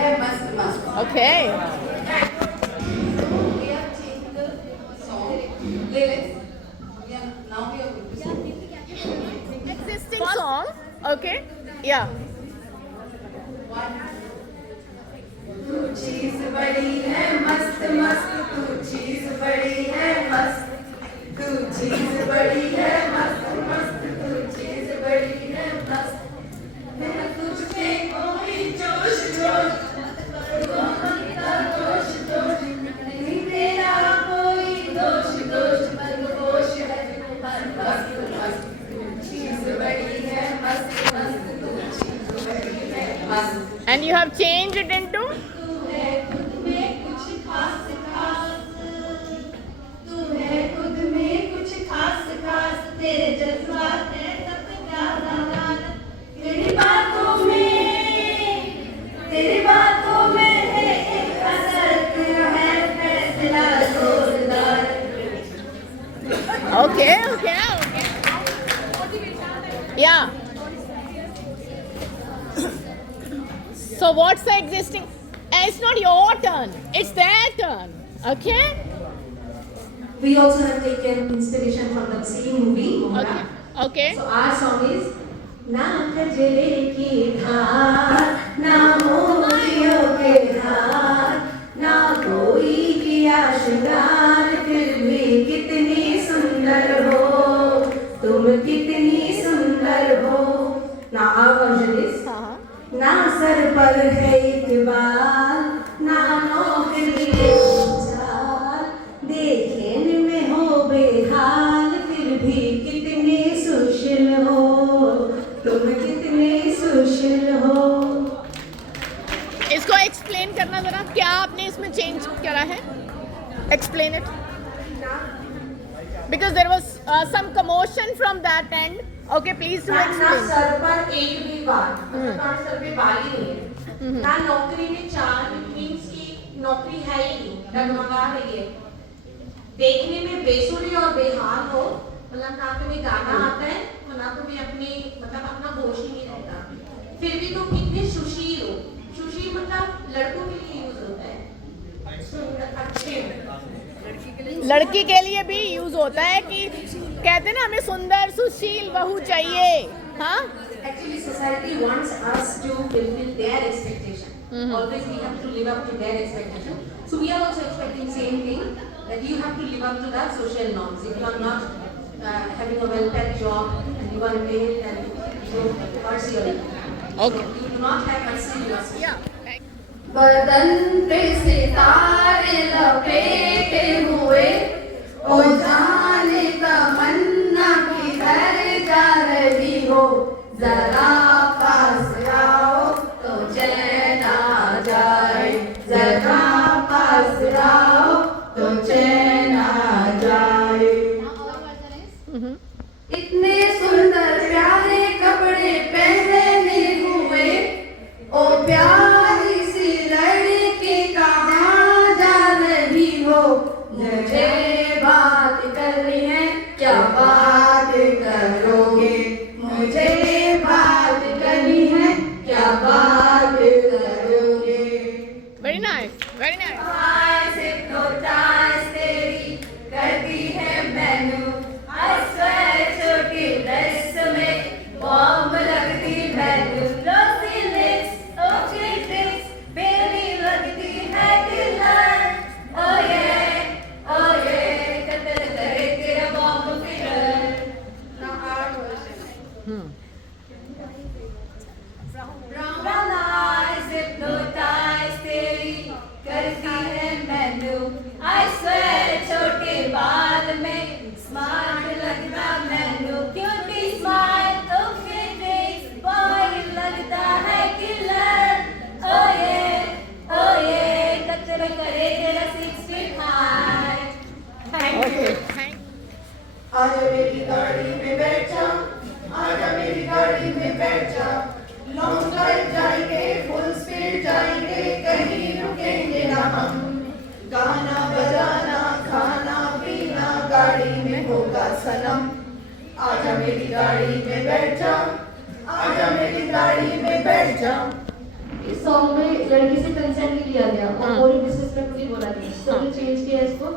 है मस्त मस्त. Okay. We have changed the song lyrics. Now we are going to sing. Existing song. Okay. Yeah. तू चीज बड़ी है मस्त मस्त, तू चीज बड़ी है मस्त, तू चीज बड़ी है मस्त मस्त, तू चीज बड़ी है मस्त. मैं तुझसे कोई जोश जोश, तू मनता जोश जोश, नहीं तेरा कोई दोष दोष, मदहोश है मस्त मस्त, तू चीज बड़ी है मस्त मस्त, तू चीज बड़ी है मस्त. And you have changed it into. तू है खुद में कुछ खास खास, तू है खुद में कुछ खास खास, तेरे जज्बात है सबसे ज्यादा राज. तेरी बातों में है एक असर, तेरा है फैसला जोरदार. Okay. Okay. Yeah. So what's the existing? It's not your turn. It's their turn. Okay. We also have taken inspiration from the same movie, Mohra. Okay. Okay. So our song is ना कजरे की धार, ना मोतियों के धार, ना कोई किया श्रृंगार, फिर भी कितनी सुंदर हो, तुम कितनी सुंदर हो. Now our version is ना सर पर है इकबाल, ना नौकरी चाल, देखने में हो बेहाल, फिर भी कितने सुशील हो, तुम कितने सुशील हो. इसको एक्सप्लेन करना जरा, क्या आपने इसमें चेंज करा है? Explain it. Because there was some commotion from that end. Okay, please do ना explain. सर पर एक भी बाल, ना सर पे बाल ही नहीं है, ना नौकरी में चाल, मीन्स की नौकरी है ही नहीं, डगमगा रही है. देखने में बेसुरी और बेहाल हो, मतलब ना तुम्हें गाना आता है और ना तुम्हें अपना होश ही नहीं रहता, फिर भी तुम कितने सुशील हो. सुशील मतलब लड़कों के लिए यूज होता है, अच्छे. लड़की के लिए भी यूज होता है कि कहते हैं ना हमें सुंदर सुशील बहू चाहिए. हाँ. Actually, society wants us to fulfill their expectation. Always we have to live up to their expectation. So we are also expecting same thing, that you have to live up to that social norms. If you are not having a well-paid job and you are male, and you pursue your life. Okay. So you do not have pursue yourself. Yeah. बदन पे सितारे लपेटे हुए, ओ जाने तमन्ना किधर जा रही हो, जरा पास आओ तो चैन आ जाए, जरा पास आओ तो चैन आ जाए. इतने सुंदर प्यारे कपड़े पहने हुए, ओ प्यारी सी लड़की कहाँ जा रही हो, मुझे बात करनी है, क्या बात करोगे, मुझे बात करनी है, क्या बात करोगे. Very nice. Very nice. Eyes hypnotize तेरी करती है मैनू, I swear छोटी ड्रेस में बॉम्ब लगती मैनू. Rosy lips, okay lips, baby लगती है killer. Oh yeah, कत्ल करे तेरा bomb figure. Now our version. Brown eyes hypnotize तेरी करती है मैनू, I swear छोटे बाल में स्मार्ट लगता मैनू. Cutie smile, okay face, boy लगता है killer. Oh yeah, कत्ल करे तेरा 6 feet high. Thank you. Okay. Thank. आजा मेरी गाड़ी में बैठ जा, आजा मेरी गाड़ी में बैठ जा, लॉन्ग ड्राइव जाएंगे, फुल स्पीड जाएंगे, कहीं रुकेंगे ना हम. गाना बजाना खाना पीना गाड़ी में होगा सनम. आजा मेरी गाड़ी में बैठ जा, आजा मेरी गाड़ी में बैठ जा. इस सॉन्ग में लड़की से कंसेंट नहीं लिया गया हाँ। और पूरी डिसरिस्पेक्टफुली बोला गया, तो हमने चेंज किया इसको।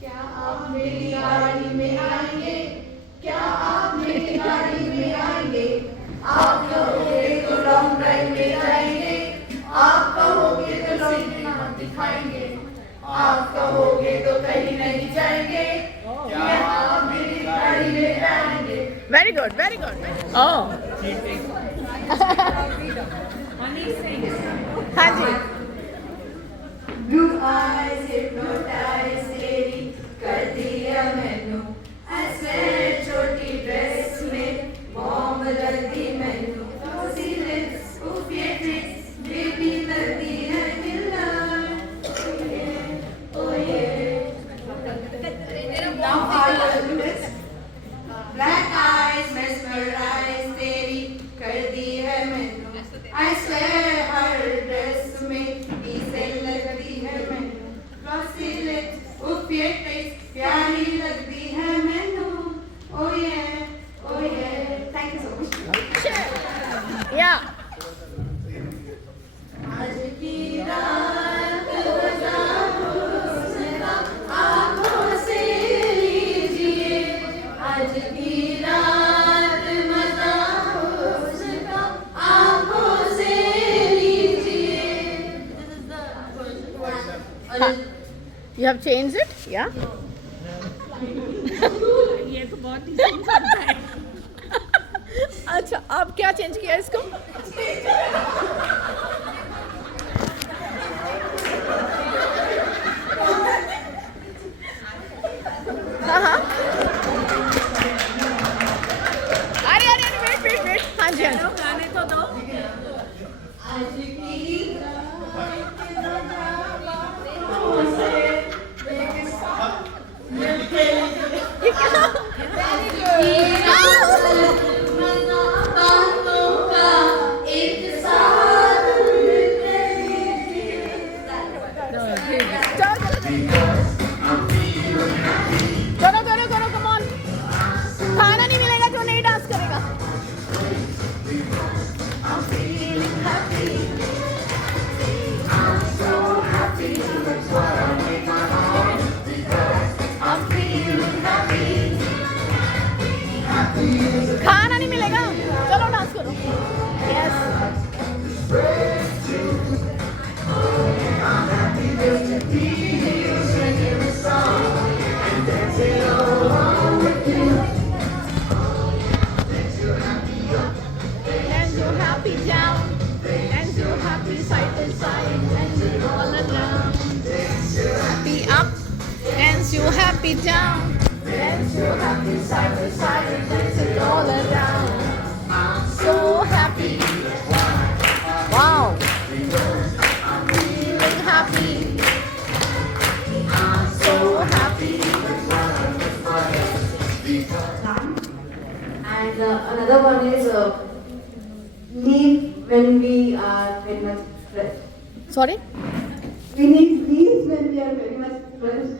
क्या आप मेरी गाड़ी में आएंगे, क्या आप मेरी गाड़ी में आएंगे, आप कहोगे तो लॉन्ग ड्राइव में जाएंगे, आप कहोगे तो लॉन्ग दिखाएंगे, आप कहोगे तो कहीं नहीं जाएंगे, क्या आप मेरी गाड़ी में आएंगे। Very good, very good. Oh हाँ जी। Blue eyes hypnotize तेरी कर दिया मैनू, ऐसे छोटी ड्रेस में बॉम्ब लगती मैनू, उसी लिप्स उफ ये ट्रिक्स बेबी लगती है killer, oh yeah। Now follow this। Black eyes mesmerize तेरी कर दी है मैनू, I swear हर ड्रेस में इसे लगती है मैनू, glossy lips उफ ये ट्रिक्स प्यारी लगती है मैनू, oh yeah, oh yeah। Thank you so much। या आज की रात बजा हुस्न आँखों से लीजिए, आज की रात मजा हुस्न आँखों से लीजिए। यू हैव चेंज इट या ये तो बहुत ही सुंदर है। अच्छा अब क्या चेंज किया इसको? हाँ हाँ अरे अरे अरे वेट वेट वेट हाँ जी हाँ जी गाने तो दो। आज की रात आँखों से एक साथ मिलके बातों का एक साथ मिलके करो करो करो कम ऑन। खाना नहीं मिलेगा जो नहीं डांस करेगा। खाना नहीं मिलेगा, चलो डांस करो। Yes Dance you happy down, dance you happy side to side, dance you all around. Dance you happy up, dance you happy down, dance you happy side to side, dance it all around. I'm so happy, wow. I'm feeling happy, I'm so happy. And another one is leave when we are very much stressed. Sorry? We need leave when we are very much stressed.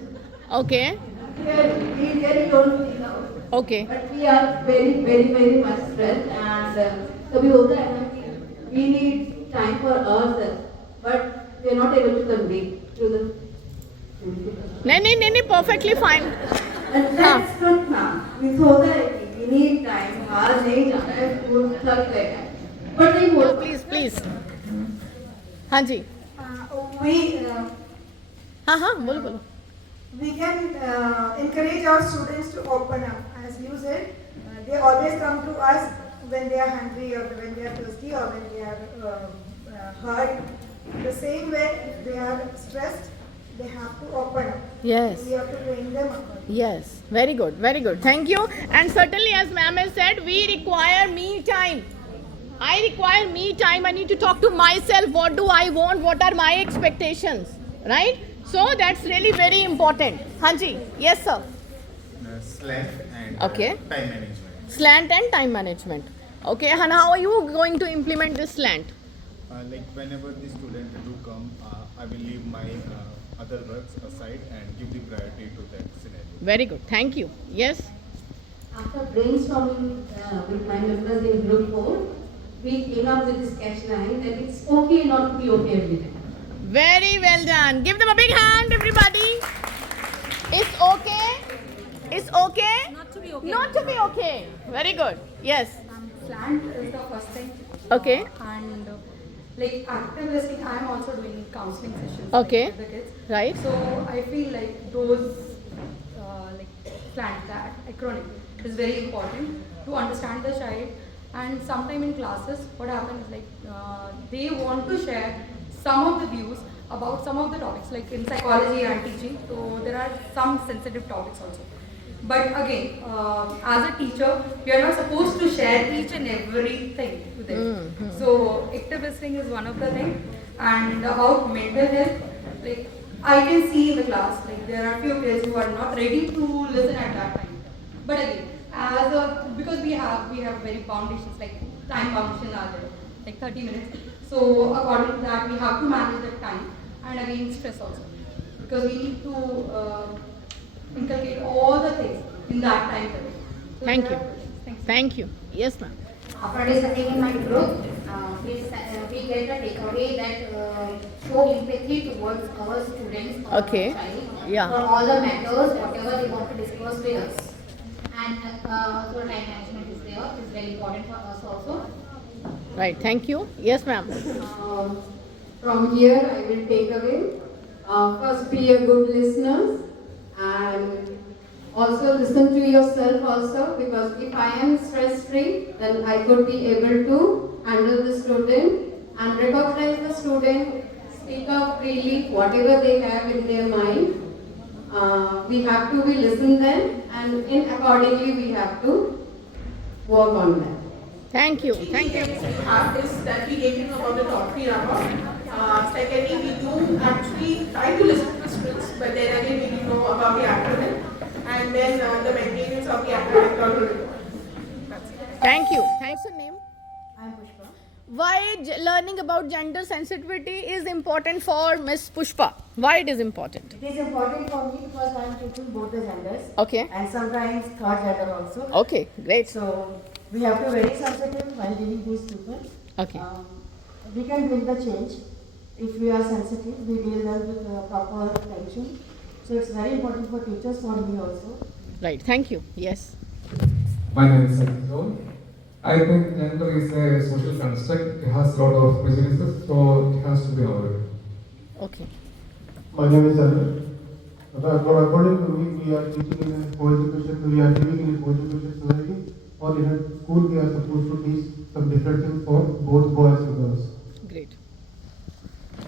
Okay, We really don't feel out. okay. But we are very much stressed. And कभी होता है ना कि we need time for ourselves, but we are not able to convey to the. नहीं, perfectly fine. And that's not now. We होता है कि we need time. बाहर नहीं जाना है, वो थक गए हैं. But नहीं No, होता. please. हाँ जी, हाँ बोलो। We can encourage our students to open up. As you said, they always come to us when they are hungry or when they are thirsty or when they are hurt. The same way, if they are stressed, they have to open up. Yes. We have to train them up. Yes, very good. Thank you. And certainly, as ma'am has said, we require me time. I require me time. I need to talk to myself. What do I want? What are my expectations? Right? So that's really very important. Hanji, yes sir. Slant and Okay. time management. Slant and time management. Okay, and how are you going to implement this slant? Like whenever the student do come, I will leave my other works aside and give the priority to that scenario. Very good. Thank you. Yes. After brainstorming with my members in group 4, we came up with this sketch line that it's okay not not be okay every time. Very well done. Give them a big hand, everybody. It's okay. It's okay. Not to be okay. Not to be okay. Very good. Yes. Slant is the first thing. Okay. And like active listening, I am also doing counseling sessions Okay. like, with the kids. Right. So I feel like those like slant, that acronym is very important to understand the child. And sometime in classes, what happens is like they want to share some of the views about some of the topics, like in psychology and teaching. So there are some sensitive topics also. But again, as a teacher, we are not supposed to share each and everything to them. So active listening is one of the things. And about mental health, like I can see in the class, like there are few kids who are not ready to listen at that time. But again, as a, because we have very foundations, like time foundation are there, like 30 minutes. So according to that, we have to manage that time, and again stress also, because we need to inculcate all the things in that time period. So Thank there you. are questions. Thanks. Thank you. Yes, ma'am. Participating in my group, we get a takeaway that show empathy towards our students or Okay. our child Yeah. for all the matters, whatever they want to discuss with us. And also time management is there, is very important for us also. Right. Thank you. Yes, ma'am. From here, I will take away. First, be a good listener, and also listen to yourself also, because if I am stress free, then I could be able to handle the student and recognize the student, speak up freely whatever they have in their mind. We have to be listen them, and in accordingly we have to work on that. Thank you. Thank you. Have is that we get to know about the top three number. Secondly, we do actually try to listen to the students, but then again we do know about the acronym, and then the maintenance of the academic report. That's it. Thank you. Thanks your name. I'm Pushpa. Why learning about gender sensitivity is important for Miss Pushpa? Why it is important? It is important for me because I am teaching both the genders. Okay. And sometimes third gender also. Okay. Great. So we have to be very sensitive while dealing with these people. Okay. We can bring the change if we are sensitive. We deal them with proper attention. So it's very important for teachers, for me also. Right. Thank you. Yes. My name is Sanjay. I think gender is a social construct. It has a lot of prejudices, so it has to be avoided. Okay. My name is Anil. According to me, we are teaching in a co-education, we are living in a co-education society, or in a school we are supposed to teach some different things for both boys and girls. Great.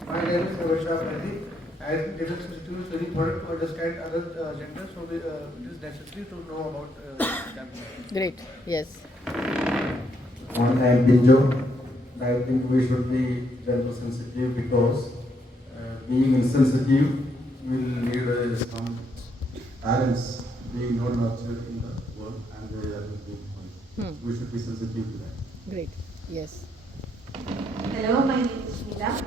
My name is Vaishnav Reddy. As gender sensitivity is very important to understand other genders, so it is necessary to know about them. Great. Yes. I am Binjo. I think we should be gender sensitive because being insensitive will lead some parents being not nurtured in the work, and that will be fun. We should be sensitive to that. Great. Yes. Hello, my name is Sheila.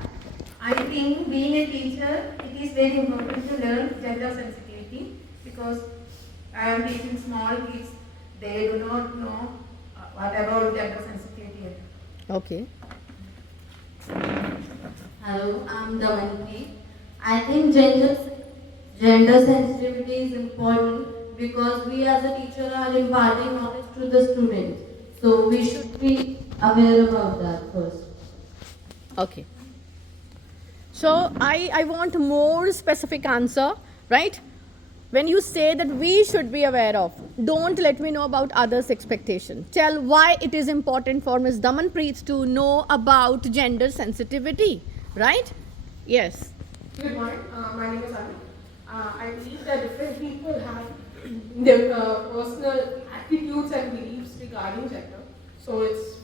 I think being a teacher, it is very important to learn gender sensitivity because I am teaching small kids. They do not know what about gender sensitivity. Okay. Hello, I'm Damanti. I think gender sensitivity is important because we as a teacher are imparting knowledge to the students. So we should be aware about that first. Okay. So I want more specific answer, right? When you say that we should be aware of, don't let me know about others' expectation. Tell why it is important for Ms. Damanpreet to know about gender sensitivity, right? Yes. Good morning. My name is Anu. I believe that different people have their personal attitudes and beliefs regarding gender. So it's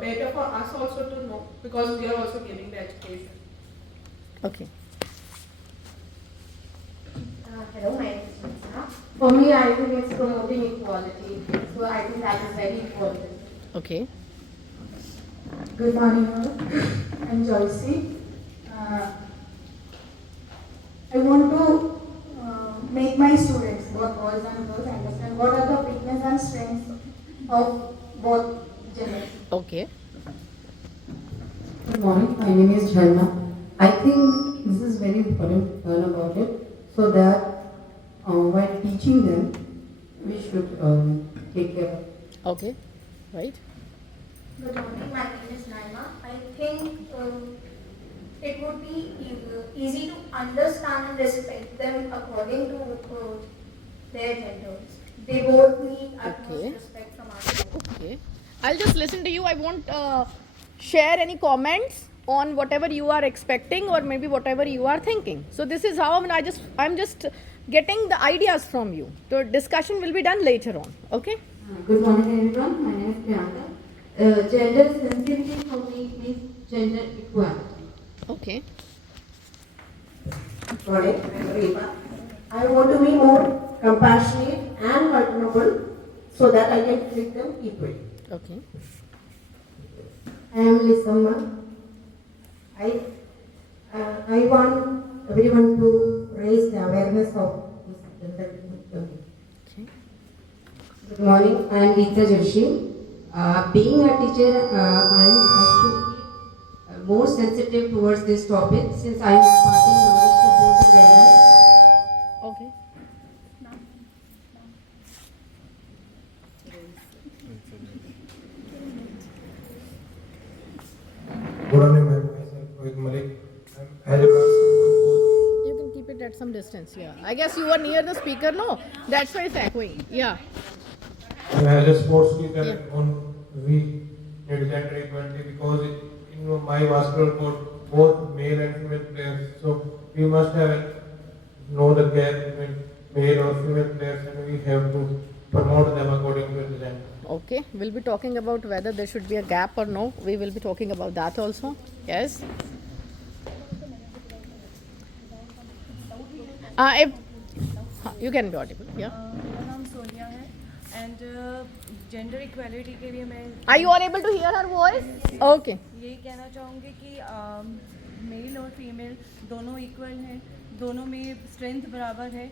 better for us also to know because we are also giving the education. Okay. Hello, my name is Shweta. For me, I think it's promoting equality. So I think that is very important. Okay. Good morning, all. I'm Joycey. I want to make my students, both boys and girls, understand what are the weaknesses and strengths of both genders. Okay. Good morning, my name name is Jhanna. I think this is very important to learn about it so that while teaching them, we should take care of it. Okay, right. Good morning, my name is Naima. I think it would be easy to understand and respect them according to their genders. They both need utmost respect from us. Okay. I'll just listen to you. I won't share any comments on whatever you are expecting or maybe whatever you are thinking. So this is how I'm just getting the ideas from you. The discussion will be done later on. Okay? Good morning, everyone. My name is Priyanka. Gender sensitivity for me is gender equality. Okay. Good morning, I'm Rima. I want to be more compassionate and vulnerable so that I can treat them equally. Okay. I am Lisamma. I want everyone to raise the awareness of this gender equality. Okay. Good morning, I am Geeta Joshi. Being a teacher, I should be more sensitive towards this topic since I am imparting knowledge to both the genders. Okay. Good morning, ma'am. Myself, Rohit Malik. I'm You can keep it at some distance, yeah. I guess you are near the speaker, no? That's why it's echoing. Yeah. as a sports teacher we need gender equality because in my basketball court both male and female players. So we must know the gap between male or female players and we have to promote them according to the gender. Okay, we'll be talking about whether there should be a gap or no. We will be talking about that also. Yes. If you can be audible, yeah. मेरा नाम सोनिया है and gender equality के लिए मैं Are you all able to hear her voice? Okay. ये कहना चाहूँगी कि मेल और फीमेल दोनों इक्वल हैं, दोनों में स्ट्रेंथ बराबर है.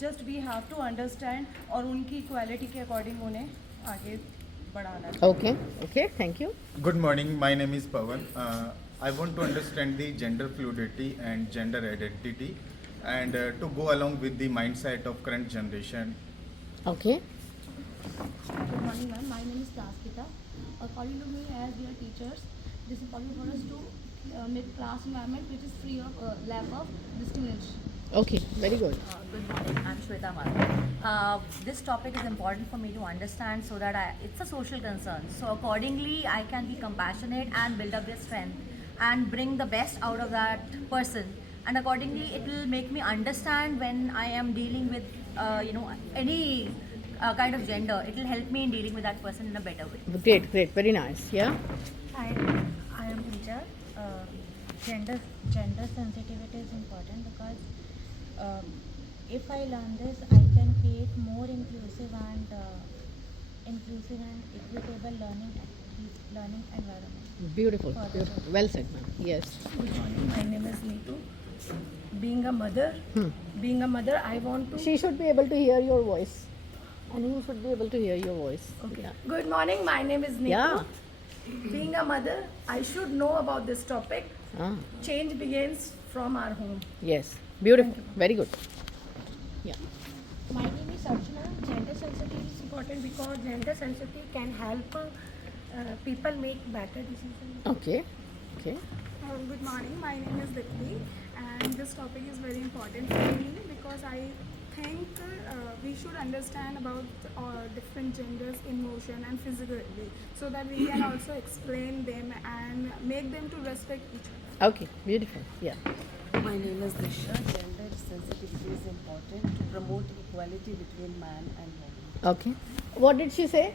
Just we have to understand और उनकी इक्वालिटी के अकॉर्डिंग उन्हें आगे बढ़ाना चाहिए. Okay, okay, thank you. Good morning, my name is Pawan. I want to understand the gender fluidity and gender identity and to go along with the mindset of current generation. Okay. Good morning, ma'am. My name is Taskita. According to me, as we are teachers, this is important for us to make class environment which is free of lack of discrimination. Okay, very good. Good morning, I'm Shweta Mal. This topic is important for me to understand so that it's a social concern. So accordingly, I can be compassionate and build up their strength and bring the best out of that person. And accordingly, it will make me understand when I am dealing with, any kind of gender. It will help me in dealing with that person in a better way. Great, great, very nice. Yeah. I am teacher. Gender sensitivity is important because if I learn this, I can create more inclusive and equitable learning environment. Beautiful, beautiful. Well said, ma'am. Yes. Good morning. My name is Neetu. Being a mother, I want to. She should be able to hear your voice. And you should be able to hear your voice. Okay. Yeah. Good morning. My name is Neetu. Yeah. Being a mother, I should know about this topic. Change begins from our home. Yes. Beautiful. Very good. Yeah. My name is Archana. Gender sensitivity is important because gender sensitivity can help people make better decisions. Okay. Okay. Good morning, my name is Dipti and this topic is very important for me because I think we should understand about different genders in motion and physically so that we can also explain them and make them to respect each other. Okay, beautiful. Yeah. My name is Disha. Gender sensitivity is important to promote equality between man and woman. Okay. What did she say?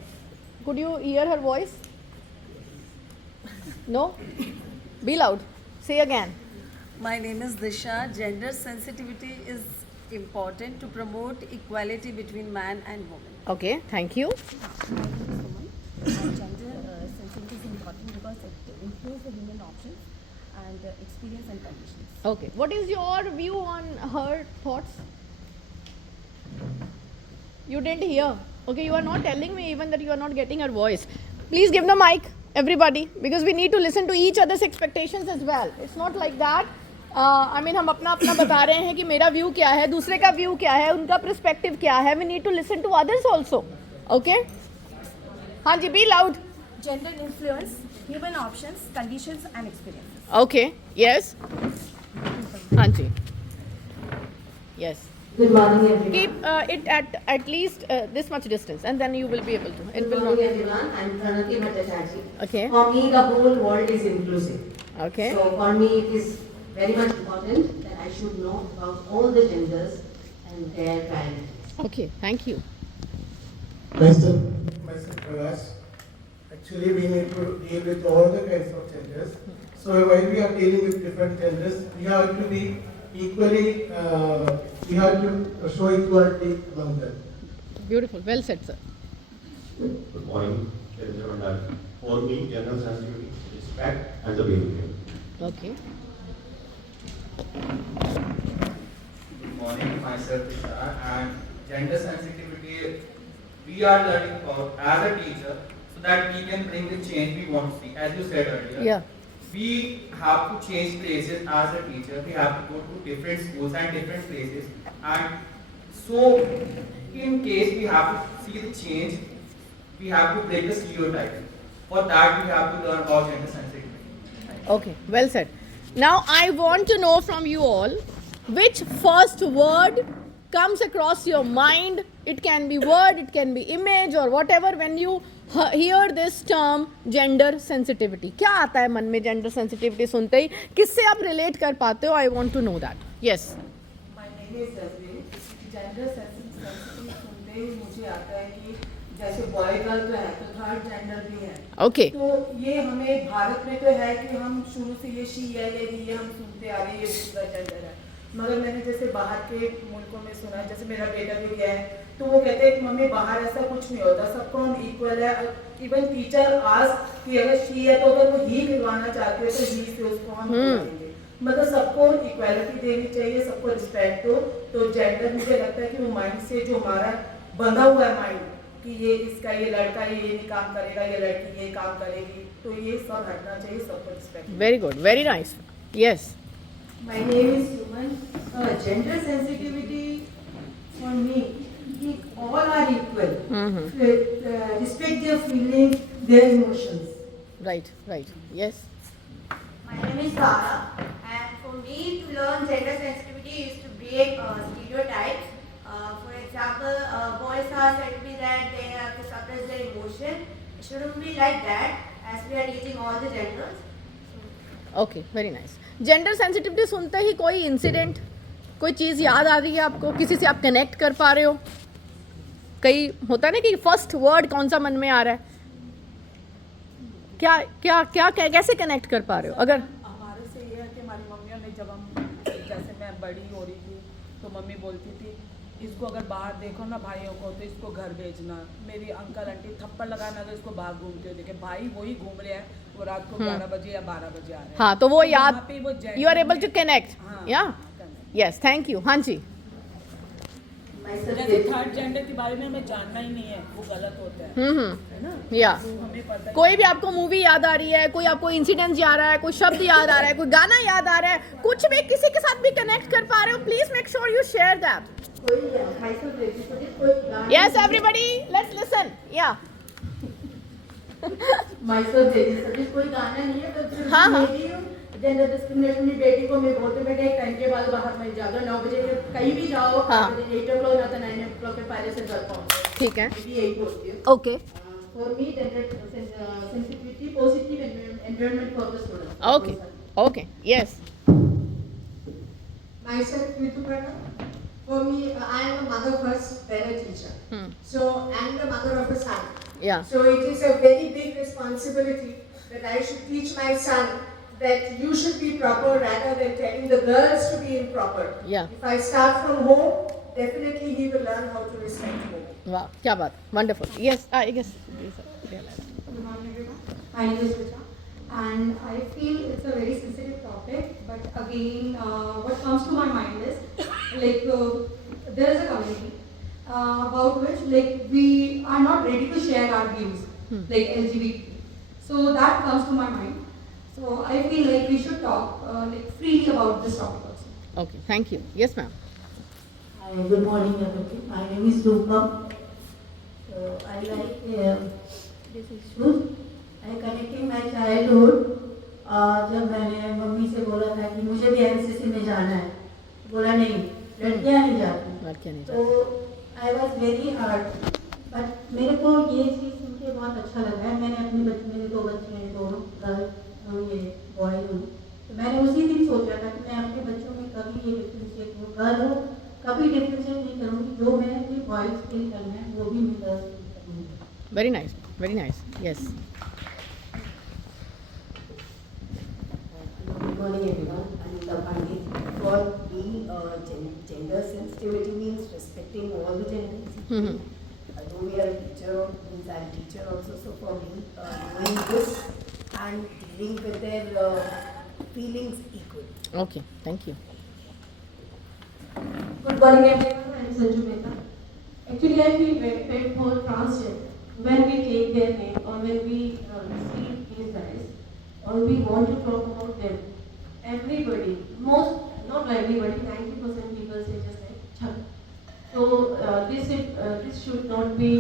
Could you hear her voice? No? Be loud. Say again. My name is Disha. Gender sensitivity is important to promote equality between man and woman. Okay, thank you. Gender sensitivity is important because it includes the human options and experience and conditions. Okay. What is your view on her thoughts? You didn't hear. Okay, you are not telling me even that you are not getting her voice. Please give the mic. everybody, because we need to listen to each other's expectations as well. It's not like that. I mean, हम अपना बता रहे हैं कि मेरा view क्या है, दूसरे का व्यू क्या है, उनका पर्सपेक्टिव क्या है. We need to listen to others also. Okay? हाँ जी, be loud. Gender influence, human options, conditions and experiences. Okay. Yes. हाँ जी. Yes. Good morning, everyone. Keep it at least this much distance, and then you will be able to. It Good will morning, not. everyone. I'm Pranati Bhattacharjee. Okay. For me, the whole world is inclusive. Okay. So for me, it is very much important that I should know about all the genders and their priorities. Okay. Thank you. Myself Prakash. Actually, we need to deal with all the kinds of genders. So while we are dealing with different genders, we have to be equally, we have to show equality among them. Beautiful. Well said, sir. Good morning, ladies and gentlemen. For me, gender sensitivity, respect, and the behavior. Okay. Good morning, myself Ishar, and gender sensitivity we are learning about as a teacher so that we can bring the change we want to see. As you said earlier, Yeah. we have to change places as a teacher. We have to go to different schools and different places, and so in case we have to see the change, we have to break the stereotype. For that, we have to learn about gender sensitivity. Okay. Well said. Now I want to know from you all which first word comes across your mind. It can be word, it can be image or whatever when you hear this term gender sensitivity. क्या आता है मन में gender sensitivity सुनते ही? किससे आप relate कर पाते हो? I want to know that. Yes. My name is Jasmine. Gender sensitivity सुनते ही मुझे आता है कि जैसे बॉय गर्ल तो है तो थर्ड जेंडर भी है. Okay. तो ये हमें भारत में तो है कि हम शुरू से ये शी है ये हम सुनते आ रहे हैं ये दूसरा जेंडर है. मगर मैंने जैसे बाहर के मुल्कों में सुना है, जैसे मेरा बेटा भी गया है तो वो कहते हैं कि मम्मी बाहर ऐसा कुछ नहीं होता, सबको हम इक्वल है. इवन टीचर आज कि अगर शी है तो अगर वो ही करवाना चाहती है तो ही से उसको हम करवाएंगे. मतलब सबको इक्वालिटी देनी चाहिए, सबको रिस्पेक्ट दो. तो जेंडर मुझे लगता है कि वो माइंड से जो हमारा बंधा हुआ है माइंड कि ये इसका ये लड़का ये नहीं काम करेगा, ये लड़की ये काम करेगी, तो ये सब हटना चाहिए, सबको respect. Very good. Very nice. Yes. My name is Suman. Gender sensitivity for me, all are equal. Respect their feelings, their emotions. Right, right. Yes. My name is Sara, and for me to learn gender sensitivity is to break stereotypes. For example, boys are said to be that they have to suppress their emotion. It shouldn't be like that, as we are teaching all the genders. Okay, very nice. Gender sensitivity सुनते ही कोई incident, कोई चीज़ याद आ रही है आपको, किसी से आप कनेक्ट कर पा रहे हो? कई होता है ना कि फर्स्ट वर्ड कौन सा मन में आ रहा है, क्या क्या क्या कैसे कनेक्ट कर पा रहे हो? अगर हमारे से ये है कि हमारी मम्मियों ने जब हम जैसे मैं बड़ी हो रही थी तो मम्मी बोलती थी इसको अगर बाहर देखो ना भाइयों को तो इसको घर भेजना. मेरी अंकल आंटी थप्पड़ लगाना तो इसको बाहर घूमते हुए देखे, भाई वही घूम रहे हैं, वो रात को 11 बजे या 12 बजे आ रहे हैं. हाँ, तो वो याद, वो you are able to connect. या यस, थैंक यू. हाँ जी. जैसे थर्ड जेंडर के बारे में हमें जानना ही नहीं है, वो गलत होता है. है ना? या हमें पता है. कोई भी आपको मूवी याद आ रही है, कोई आपको इंसिडेंट याद आ रहा है, कोई शब्द याद आ रहा है, कोई गाना याद आ रहा है, कुछ भी किसी के साथ भी कनेक्ट कर पा रहे हो, please make sure you share that. Yes, everybody, let's listen. Yeah. Myself Devi, कोई गाना नहीं है तो हाँ, हाँ. जेंडर डिस्क्रिमिनेशन की बेटी को मैं बोलते बेटे एक टाइम के बाद बाहर मत जाओ, 9 बजे कहीं भी जाओ, 8 o'clock ना तो 9 o'clock के पहले से घर पहुंचो. ठीक है. यही बोलती हूँ. Okay. For me, gender sensitivity, positive environment for the students. Okay. Okay. Yes. Myself Rituparna. For me, I am a mother first, then a teacher. So I am the mother of a son. Yeah. So it is a very big responsibility that I should teach my son that you should be proper rather than telling the girls to be improper. Yeah. If I start from home, definitely he will learn how to respect home. Wow, क्या बात, wonderful. Yes, I guess. Good morning, everyone. My name is Richa, and I feel it's a very sensitive topic. But again, what comes to my mind is like there is a community about which like we are not ready to share our views, like LGBT. So that comes to my mind. So I feel like we should talk like freely about this topic also. Okay, thank you. Yes, ma'am. Hi, good morning everybody. My name is Rupam. So I like this issue. I connecting my childhood. जब मैंने mummy से बोला था कि मुझे भी NCC में जाना है, बोला नहीं, लड़कियां नहीं जाती। तो I was very hard, but मेरे को ये चीज़ सुन के बहुत अच्छा लगा है। मैंने अपने बच्चे, मेरे 2 बच्चे हैं, दोनों गर्ल, ये बॉय हूँ। तो मैंने उसी दिन सोचा था कि मैं अपने बच्चों में कभी ये डिफ्रेंशिएट हो, गर्ल हो, कभी डिफ्रेंशिएट नहीं करूँगी। जो मैं अपने बॉयज़ के लिए करना है वो भी मैं गर्ल्स के लिए करूँगी। Very nice, very nice. Yes. Good morning everyone, Anita Pandit. For me, gender sensitivity means respecting all the genders. Though we are a teacher, means I'm a teacher also, so for me, doing this and dealing with their feelings equally. Okay, thank you. Good morning everyone, I am Sanju Mehta. Actually, I feel very bad for transgender when we take their name or when we see these guys or we want to talk about them. Everybody, not everybody, 90% people say just like chhak. So this should not be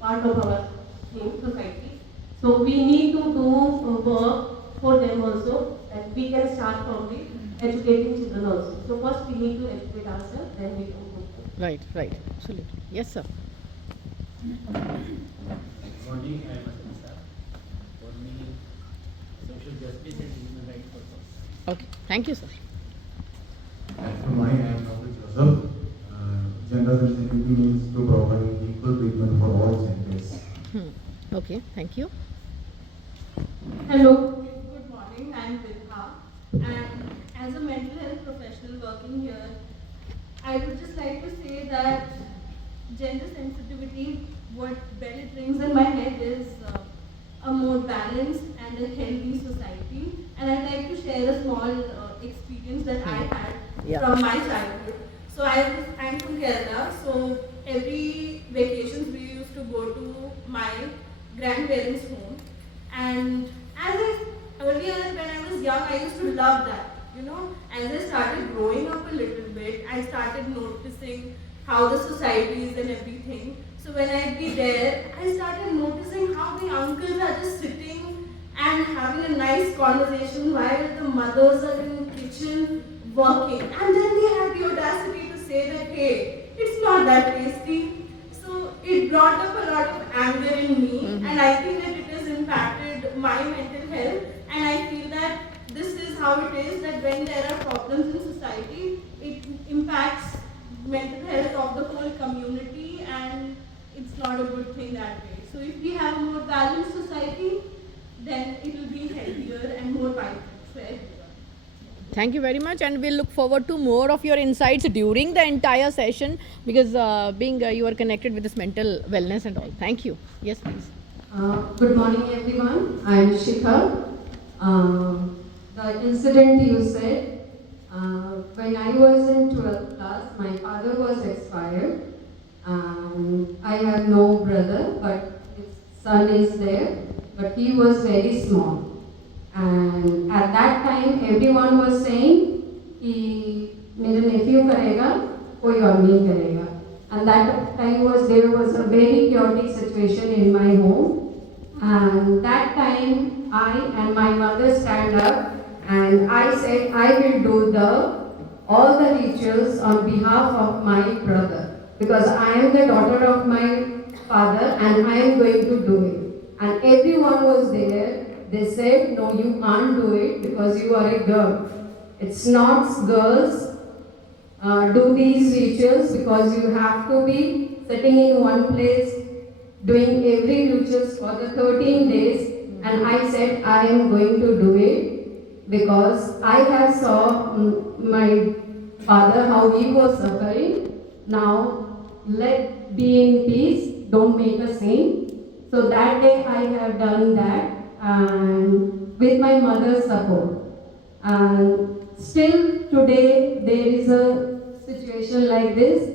part of our society. So we need to do work for them also, and we can start from the educating children also. So first we need to educate ourselves, then we can go. Right, right, absolutely. Yes, sir. Morning, I am Asma sir. For me, social justice and human rights for all. Okay, thank you, sir. And for mine, I am Dr. Joseph. Gender sensitivity means to provide equal treatment for all genders. Okay, thank you. Hello, good morning, I am Vidha, and as a mental health professional working here, I would just like to say that gender sensitivity, what it brings in my head is a more balanced and a healthy society, and I'd like to share a small experience that I had from my childhood. So I'm from Kerala, so every vacations we used to go to my grandparents' home, and earlier when I was young, I used to love that. You know, as I started growing up a little bit, I started noticing how the society is and everything. So when I'd be there, I started noticing how the uncles are just sitting and having a nice conversation while the mothers are in the kitchen working. And then they had the audacity to say that, hey, it's not that tasty. So it brought up a lot of anger in me, and I think that it has impacted my mental health. And I feel that this is how it is, that when there are problems in society, it impacts mental health of the whole community, and it's not a good thing that way. So if we have a more balanced society, then it will be healthier and more vibrant for everyone. Thank you very much, and we'll look forward to more of your insights during the entire session, because you are connected with this mental wellness and all. Thank you. Yes, please. Good morning everyone, I am Shikha. The incident you said, when I was in 12th class, my father was expired. I have no brother, but his son is there, but he was very small. And at that time, everyone was saying, कि मेरा nephew करेगा, कोई और नहीं करेगा. And that time there was a very chaotic situation in my home. And that time, I and my mother stand up, and I said I will do all the rituals on behalf of my brother, because I am the daughter of my father and I am going to do it. And everyone was there. They said, no, you can't do it because you are a girl. It's not girls do these rituals, because you have to be sitting in one place doing every rituals for the 13 days. And I said I am going to do it because I have saw my father how he was suffering. Now let be in peace, don't make a scene. So that day I have done that, and with my mother's support. And still today there is a situation like this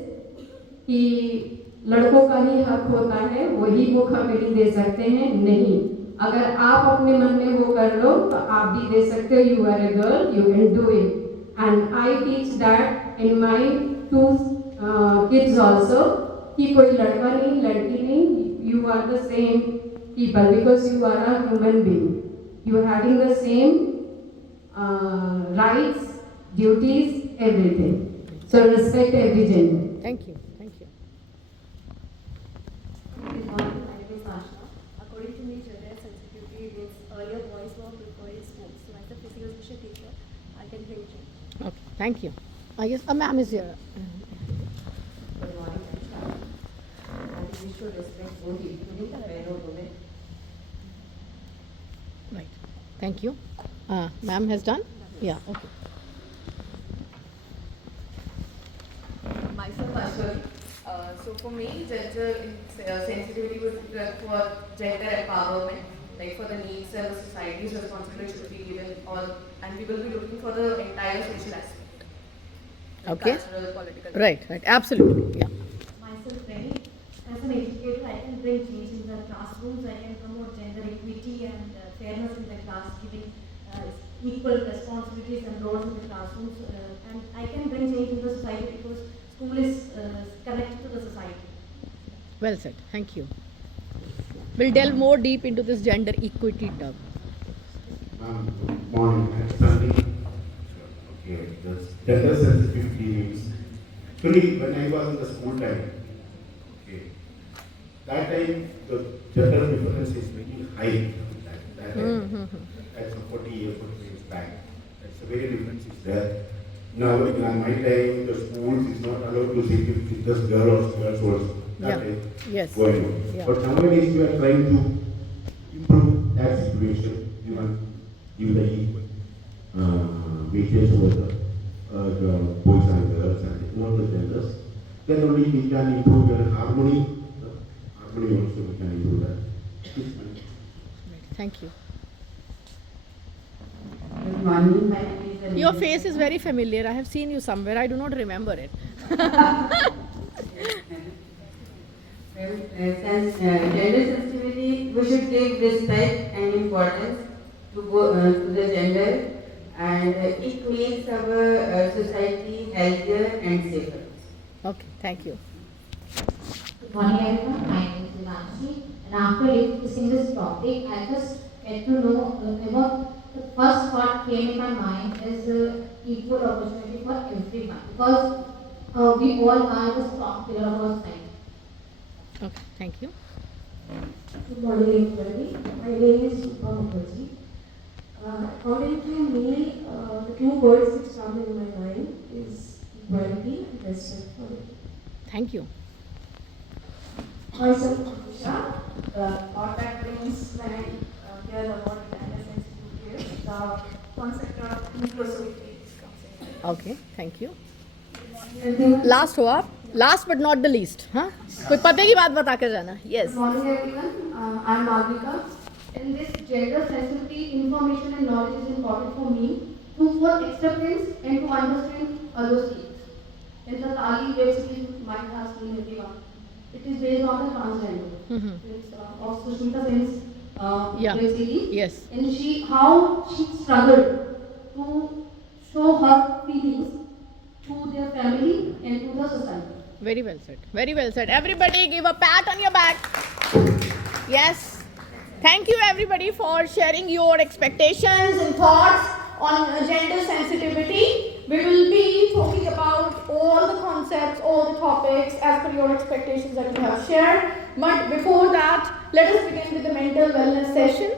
कि लड़कों का ही हक होता है, वही मुखाग्नि दे सकते हैं. नहीं, अगर आप अपने मन में वो कर लो तो आप भी दे सकते हो. You are a girl, you can do it. And I teach that in my 2 kids also. कि कोई लड़का नहीं लड़की नहीं, you are the same people because you are a human being. You are having the same rights, duties, everything. So respect every gender. Thank you. Thank you. Good morning, my name is Ashna. According to me, gender sensitivity means earlier boys were preferred in schools. So as a physical education teacher, I can bring change. Okay. Thank you. I guess a ma'am is here. Good morning, Anisha. I think we should respect both equally, men or women. Right. Thank you. Ma'am has done? Yeah. Okay. Myself Ashwin. So for me, gender sensitivity would for gender empowerment, like for the needs and the society's responsibility should be given all, and we will be looking for the entire social aspect. Like Okay. cultural, political. Right. Right. Absolutely. Yeah. Myself, Penny. As an educator, I can bring change in the classrooms. I can promote gender equity and fairness in the class, giving equal responsibilities and roles in the classrooms. And I can bring change in the society because school is connected to the society. Well said. Thank you. We'll delve more deep into this gender equity term. Good morning. Okay, the gender sensitivity means actually when I was in the school time, okay, that time the gender difference is very high. That time, that's 40 years back. That's a very difference is there. Now in my time, the schools is not allowed to say if it's just girl or girls also. That is Yes. going on. Yeah. But nowadays we are trying to improve that situation. Even give the equal weightage over the boys and girls and all the genders. Then only we can improve the harmony. The harmony also we can improve that. Thank you. Good morning, my name is Anita. Your face is very familiar. I have seen you somewhere. I do not remember it. Well, since gender sensitivity, we should give respect and importance to the gender, and it makes our society healthier and safer. Okay. Thank you. Good morning, everyone. My name is Devanshi, and after listening to this topic, I just get to know about the first thought came in my mind is equal opportunity for everyone, because we all are the strong pillar of our society. Okay. Thank you. Good morning, everybody. My name is Rupa Mukherjee. According to me, the 2 words which come in my mind is equality and respect for it. Thank you. Myself, Anisha. The thought that brings when I hear about gender sensitivity is the concept of inclusivity comes in mind. Okay. Thank you. Last हो आप. Last but not the least. हाँ? कोई पते की बात बता कर जाना. Yes. Good morning, everyone. I am Malvika. In this gender sensitivity, information and knowledge is important for me for acceptance and to understand others' needs. In the Tali web series, might have seen everyone. It is based on the transgender. It's of Sushmita Sen's Yeah. web series. Yes. And how she struggled to show her feelings to their family and to the society. Very well said. Very well said. Everybody give a pat on your back. Yes. Thank you everybody for sharing your expectations and thoughts on gender sensitivity. We will be talking about all the concepts, all the topics as per your expectations that you have shared. But before that, let us begin with the mental wellness session.